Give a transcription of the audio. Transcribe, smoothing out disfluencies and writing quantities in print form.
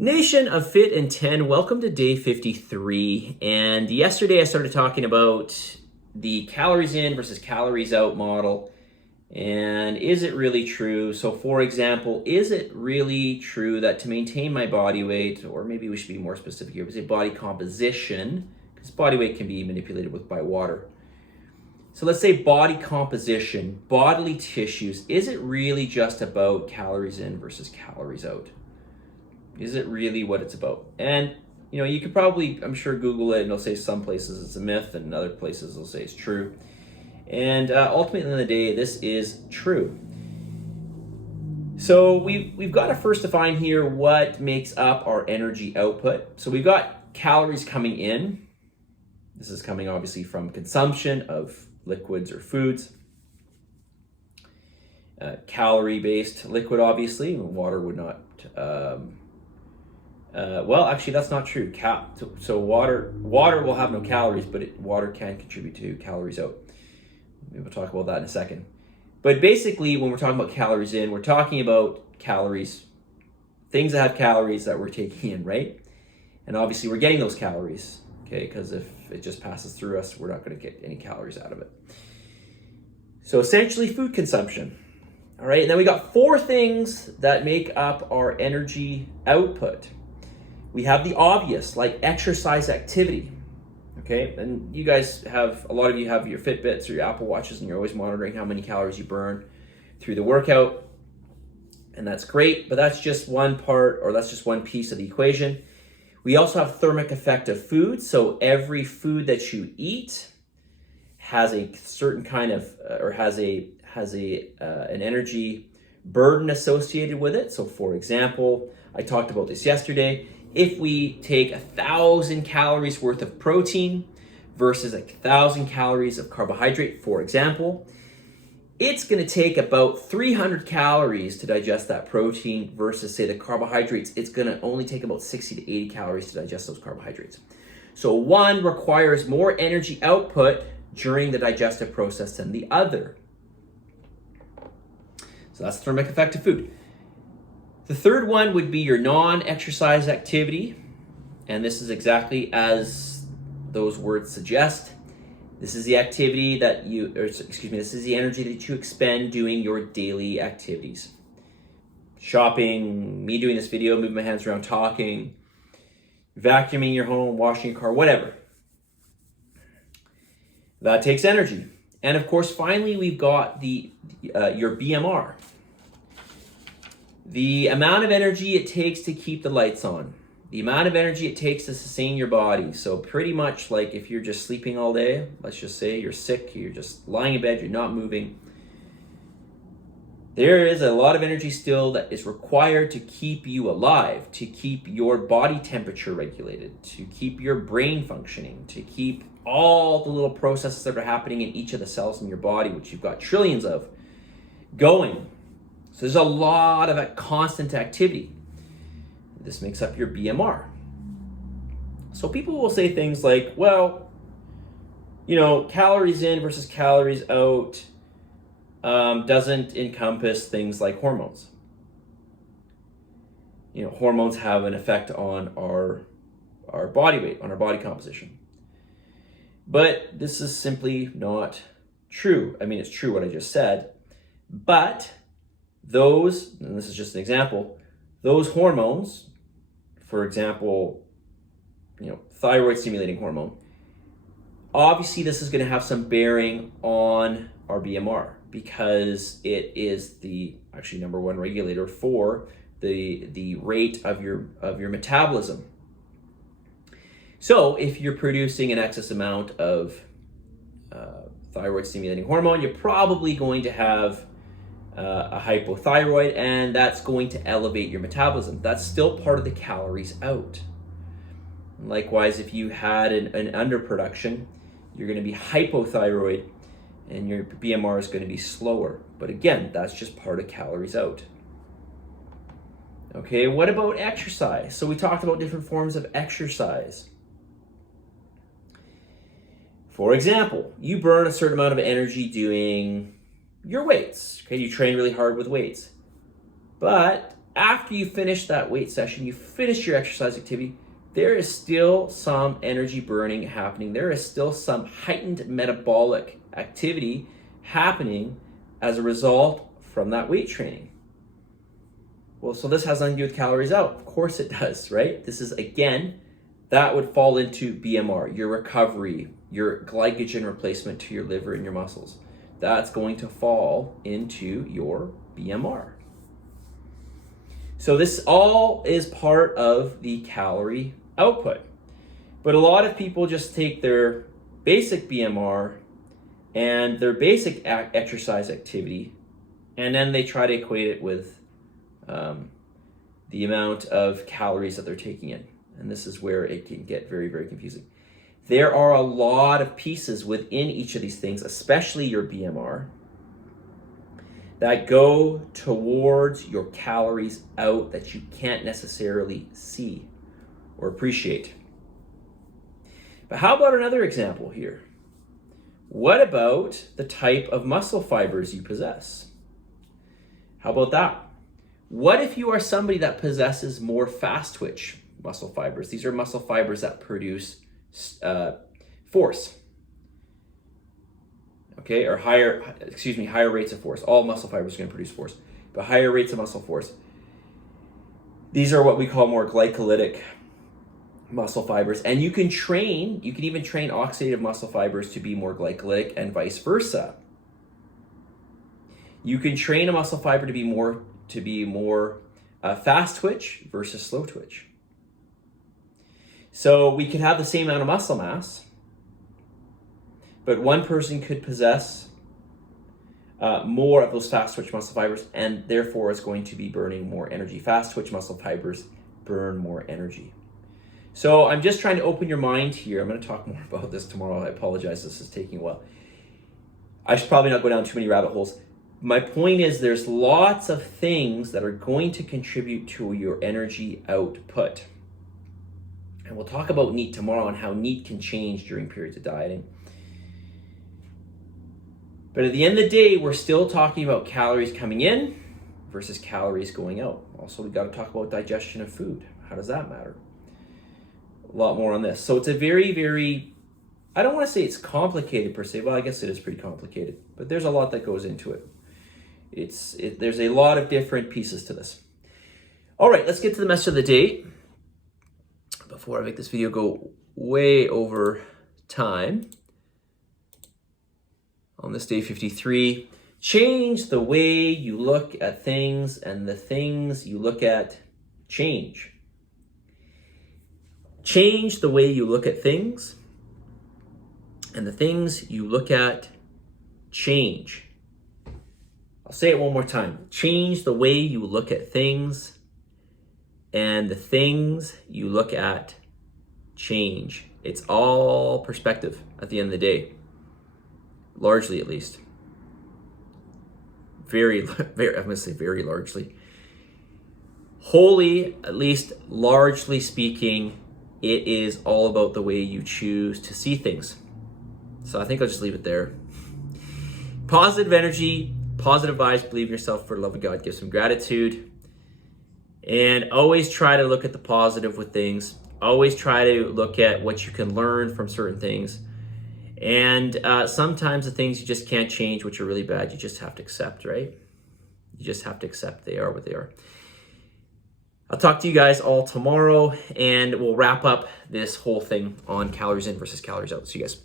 Nation of Fit and 10, welcome to day 53. And yesterday I started talking about the calories in versus calories out model. And is it really true? So, for example, is it really true that to maintain my body weight, or maybe we should be more specific here, we say body composition, because body weight can be manipulated by water. So let's say body composition, bodily tissues, is it really just about calories in versus calories out? Is it really what it's about? And, you could probably, I'm sure, Google it and it'll say some places it's a myth and other places it'll say it's true. And ultimately, at the end of the day, this is true. So we've got to first define here what makes up our energy output. So we've got calories coming in. This is coming obviously from consumption of liquids or foods. Calorie-based liquid, obviously. Water would not... well, actually, that's not true. So water will have no calories, but water can contribute to calories out. Maybe we'll talk about that in a second. But basically, when we're talking about calories in, we're talking about calories, things that have calories that we're taking in, right? And obviously, we're getting those calories, okay? Because if it just passes through us, we're not going to get any calories out of it. So essentially, food consumption. All right, and then we got four things that make up our energy output. We have the obvious, like exercise activity, okay? And you guys a lot of you have your Fitbits or your Apple Watches, and you're always monitoring how many calories you burn through the workout, and that's great, but that's just one part, or that's just one piece of the equation. We also have thermic effect of food, so every food that you eat has a certain kind of, or has an energy burden associated with it. So for example, I talked about this yesterday. If we take 1,000 calories worth of protein versus 1,000 calories of carbohydrate, for example, it's going to take about 300 calories to digest that protein versus, say, the carbohydrates. It's going to only take about 60 to 80 calories to digest those carbohydrates. So one requires more energy output during the digestive process than the other. So that's the thermic effect of food. The third one would be your non-exercise activity. And this is exactly as those words suggest. This is the activity that this is the energy that you expend doing your daily activities. Shopping, me doing this video, moving my hands around, talking, vacuuming your home, washing your car, whatever. That takes energy. And of course, finally, we've got your BMR. The amount of energy it takes to keep the lights on. The amount of energy it takes to sustain your body. So pretty much like if you're just sleeping all day, let's just say you're sick, you're just lying in bed, you're not moving. There is a lot of energy still that is required to keep you alive, to keep your body temperature regulated, to keep your brain functioning, to keep all the little processes that are happening in each of the cells in your body, which you've got trillions of, going. So there's a lot of constant activity. This makes up your BMR. So people will say things like, well, calories in versus calories out doesn't encompass things like hormones. Hormones have an effect on our body weight, on our body composition. But this is simply not true. I mean, it's true what I just said, but those, and this is just an example, those hormones, for example, thyroid stimulating hormone, obviously this is going to have some bearing on our BMR because it is the actually number one regulator for the rate of your metabolism. So if you're producing an excess amount of thyroid stimulating hormone, you're probably going to have a hypothyroid, and that's going to elevate your metabolism. That's still part of the calories out. Likewise, if you had an underproduction, you're going to be hypothyroid and your BMR is going to be slower. But again, that's just part of calories out. Okay, what about exercise? So we talked about different forms of exercise. For example, you burn a certain amount of energy doing your weights. Okay, you train really hard with weights. But after you finish that weight session, you finish your exercise activity, there is still some energy burning happening. There is still some heightened metabolic activity happening as a result from that weight training. Well, so this has nothing to do with calories out. Of course it does, right? This is, again, that would fall into BMR, your recovery, your glycogen replacement to your liver and your muscles. That's going to fall into your BMR. So this all is part of the calorie output. But a lot of people just take their basic BMR and their basic exercise activity, and then they try to equate it with the amount of calories that they're taking in. And this is where it can get very, very confusing. There are a lot of pieces within each of these things, especially your BMR, that go towards your calories out that you can't necessarily see or appreciate. But how about another example here? What about the type of muscle fibers you possess? How about that? What if you are somebody that possesses more fast twitch muscle fibers? These are muscle fibers that produce force. Okay, or higher rates of force. All muscle fibers are going to produce force, but higher rates of muscle force. These are what we call more glycolytic muscle fibers, and you can even train oxidative muscle fibers to be more glycolytic and vice versa. You can train a muscle fiber to be more fast twitch versus slow twitch. So we could have the same amount of muscle mass, but one person could possess more of those fast twitch muscle fibers, and therefore is going to be burning more energy. Fast twitch muscle fibers burn more energy. So I'm just trying to open your mind here. I'm going to talk more about this tomorrow. I apologize, this is taking a while. I should probably not go down too many rabbit holes. My point is there's lots of things that are going to contribute to your energy output. And we'll talk about NEAT tomorrow and how NEAT can change during periods of dieting. But at the end of the day, we're still talking about calories coming in versus calories going out. Also, we got to talk about digestion of food. How does that matter? A lot more on this. So it's a very, very, I don't want to say it's complicated per se. Well, I guess it is pretty complicated, but there's a lot that goes into it. There's a lot of different pieces to this. All right, let's get to the message of the day. Before I make this video go way over time, on this day 53, change the way you look at things, and the things you look at change. Change the way you look at things, and the things you look at change. I'll say it one more time. Change the way you look at things, and the things you look at change. It's all perspective at the end of the day. Largely, at least. I'm going to say very largely. Wholly, at least largely speaking, it is all about the way you choose to see things. So I think I'll just leave it there. Positive energy, positive vibes, believe in yourself, for the love of God, give some gratitude. And always try to look at the positive with things. Always try to look at what you can learn from certain things. And sometimes the things you just can't change, which are really bad, you just have to accept, right? You just have to accept they are what they are. I'll talk to you guys all tomorrow, and we'll wrap up this whole thing on calories in versus calories out. See you guys.